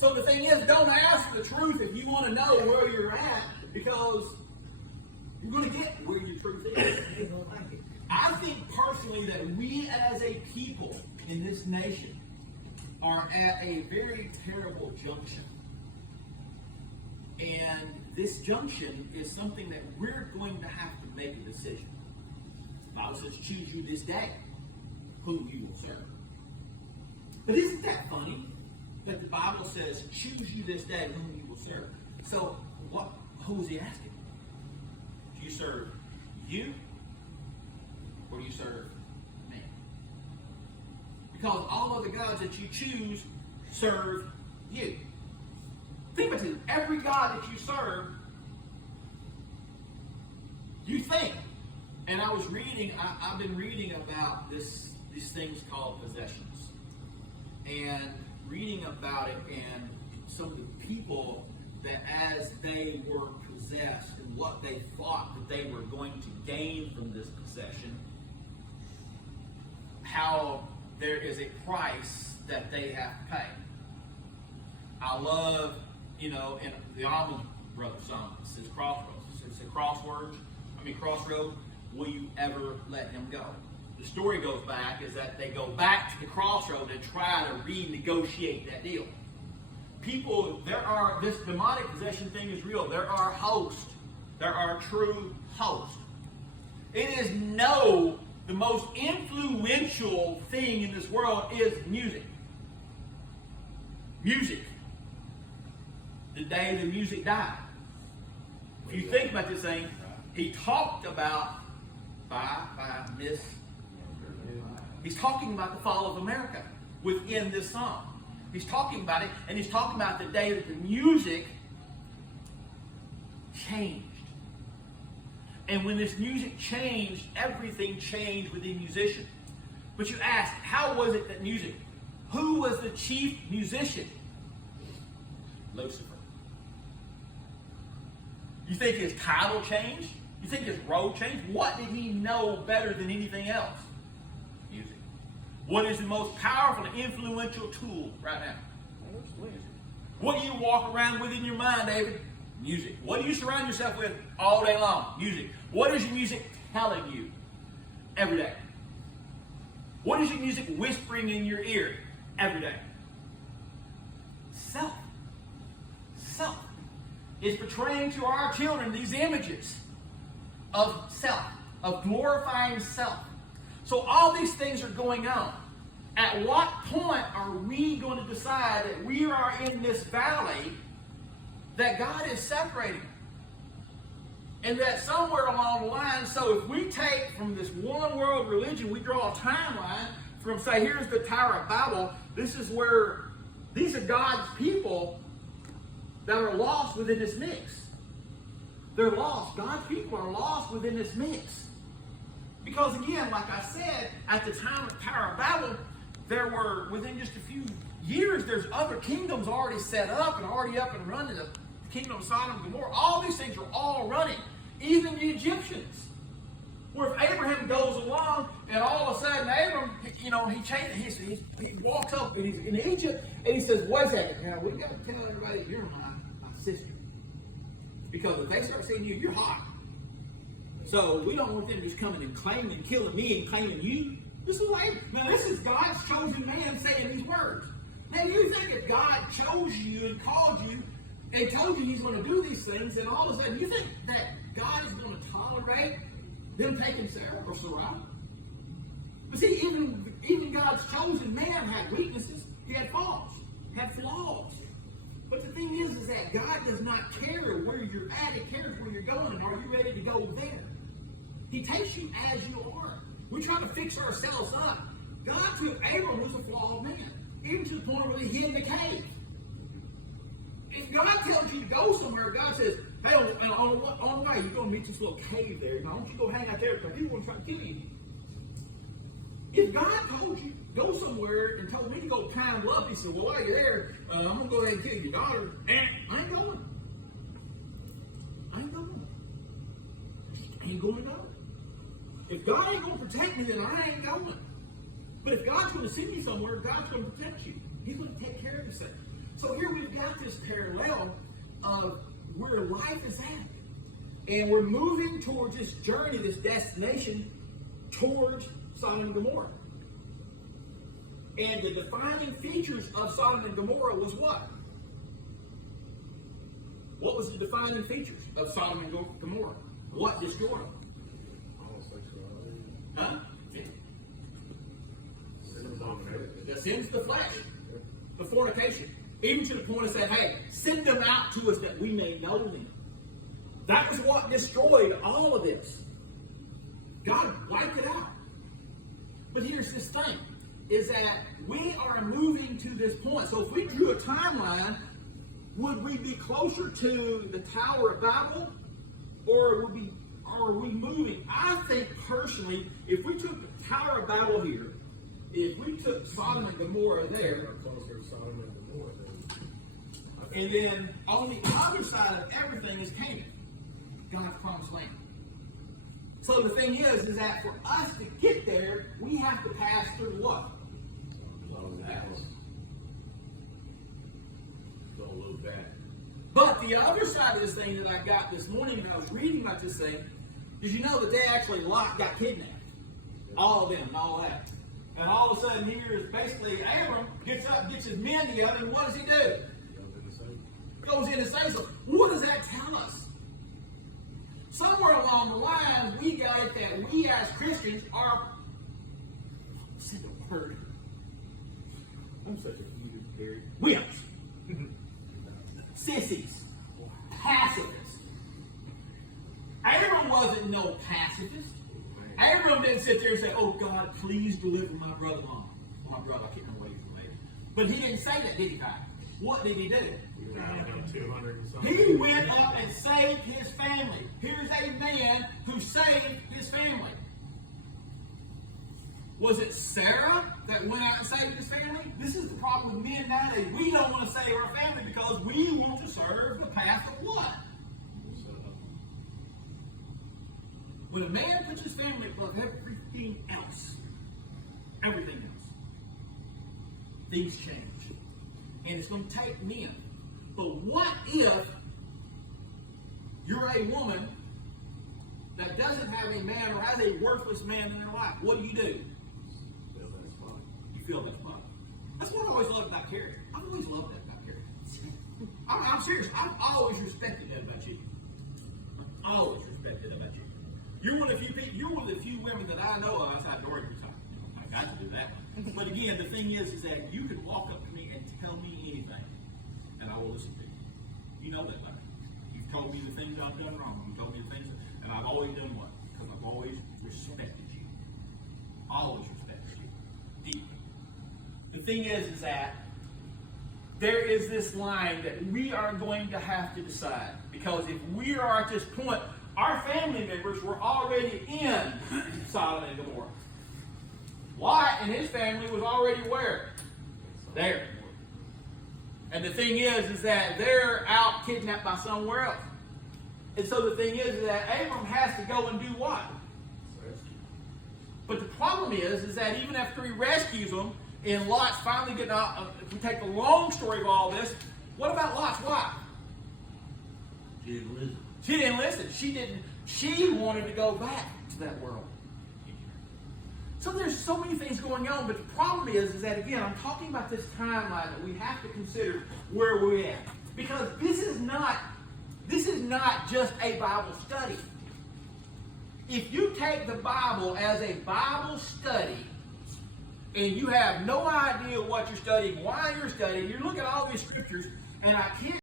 So the thing is, don't ask the truth if you want to know where you're at, because you're going to get where your truth is. I think personally that we as a people in this nation are at a very terrible junction. And this junction is something that we're going to have to make a decision. The Bible says, choose you this day whom you will serve. But isn't that funny? That the Bible says, choose you this day whom you will serve. So, who is he asking? Do you serve you? Or do you serve me? Because all of the gods that you choose serve you. Think about it. Every God that you serve, you think. And I was reading, I've been reading about these things called possessions. And reading about it and some of the people that as they were possessed and what they thought that they were going to gain from this possession, how there is a price that they have to pay. I love, in the Allman Brothers song, it says crossroads. It says crossroad, will you ever let him go? The story goes back is that they go back to the crossroad and try to renegotiate that deal. People, this demonic possession thing is real. There are hosts. There are true hosts. It is the most influential thing in this world is music. Music. The day the music died. If you think about this thing, he talked about He's talking about the fall of America within this song. He's talking about it, and he's talking about the day that the music changed. And when this music changed, everything changed with the musician. But you ask, how was it that music? Who was the chief musician? Lucifer. You think his title changed? You think his role changed? What did he know better than anything else? Music. What is the most powerful and influential tool right now? What do you walk around with in your mind, David? Music. What do you surround yourself with all day long? Music. What is your music telling you every day? What is your music whispering in your ear every day? Self. Self. It's portraying to our children these images of self, of glorifying self. So all these things are going on. At what point are we going to decide that we are in this valley that God is separating? And that somewhere along the line, so if we take from this one world religion, we draw a timeline from, say, here's the Tower of Babel. This is where these are God's people that are lost within this mix. They're lost. God's people are lost within this mix. Because again, like I said, at the time of the Tower of Babel, there were, within just a few years, there's other kingdoms already set up and already up and running. The kingdom of Sodom and Gomorrah, all these things are all running. Even the Egyptians. Where if Abraham goes along and all of a sudden Abram, he walks up and he's in Egypt and he says, wait a second, now we got to tell everybody you're my sister. Because if they start seeing you, you're hot. So we don't want them just coming and claiming, killing me and claiming you. This is God's chosen man saying these words. Now you think if God chose you and called you and told you he's going to do these things, and all of a sudden you think that God is going to tolerate them taking Sarah or Sarai? But see, even God's chosen man had weaknesses. He had faults, had flaws. But the thing is that God does not care where you're at. He cares where you're going, and are you ready to go there? He takes you as you are. We try to fix ourselves up. God took Abram, who's a flawed man, even to the point where he hid in the cave. If God tells you to go somewhere, God says, hey, on the way, you're going to meet this little cave there. Now, don't you go hang out there because people want to try to kill you. If God told you to go somewhere and told me to go climb up, he said, well, while you're there, I'm going to go ahead and kill your daughter. And I ain't going. I ain't going. I ain't going to go. If God ain't going to protect me, then I ain't going. But if God's going to send you somewhere, God's going to protect you. He's going to take care of himself. So here we've got this parallel of where life is at. And we're moving towards this journey, this destination towards Sodom and Gomorrah. And the defining features of Sodom and Gomorrah was what? What was the defining features of Sodom and Gomorrah? What destroyed them? Huh? Yeah. The sins of the flesh. The fornication. Even to the point of saying, hey, send them out to us that we may know them. That was what destroyed all of this. God wiped it out. But here's this thing, is that we are moving to this point. So if we drew a timeline, would we be closer to the Tower of Babel? Or are we moving? I think personally, if we took the Tower of Babel here, if we took Sodom and Gomorrah there, and then on the other side of everything is Canaan, God's promised land. So the thing is that for us to get there, we have to pass through what? But the other side of this thing that I got this morning when I was reading about this thing, is you know that they actually Lot got kidnapped. All of them and all that. And all of a sudden here is basically Abram gets up, gets his men together, and what does he do? Goes in and says, so what does that tell us? Somewhere along the line, we got it that we as Christians are, say the word. I'm such a huge Gary. We are. Sissies. Pacifists. Abram wasn't no pacifist. Abram didn't sit there and say, oh God, please deliver my brother-in-law. My brother, I can't remember what he was made. But he didn't say that, did he, Pat? What did he do? He went up and saved his family. Here's a man who saved his family. Was it Sarah that went out and saved his family? This is the problem with men nowadays. We don't want to save our family because we want to serve the path of what? When a man puts his family above everything else, things change. And it's going to take men. But what if you're a woman that doesn't have a man or has a worthless man in their life? What do? You feel that spot. That's what I always loved about Carrie. I've always loved that about Carrie. I'm serious. I've always respected that about you. I've always respected that about you. You're one of the few women that I know of outside Dory. I got to do that. But again, the thing is that you can walk up to me and tell me anything, and I will listen to you. You know that about me. You've told me the things I've done wrong. You've told me the things, and I've always done what? Because I've always respected you. Always respected you. Deeply. The thing is that there is this line that we are going to have to decide. Because if we are at this point, our family members were already in Sodom and Gomorrah. Lot and his family was already where? There. And the thing is that they're out kidnapped by somewhere else. And so the thing is that Abram has to go and do what? But the problem is that even after he rescues them, and Lot's finally getting out, if we take the long story of all this, what about Lot's wife? She didn't listen. She didn't listen. She wanted to go back to that world. So there's so many things going on, but the problem is that, again, I'm talking about this timeline that we have to consider where we're at. Because this is not just a Bible study. If you take the Bible as a Bible study, and you have no idea what you're studying, why you're studying, you look at all these scriptures, and I can't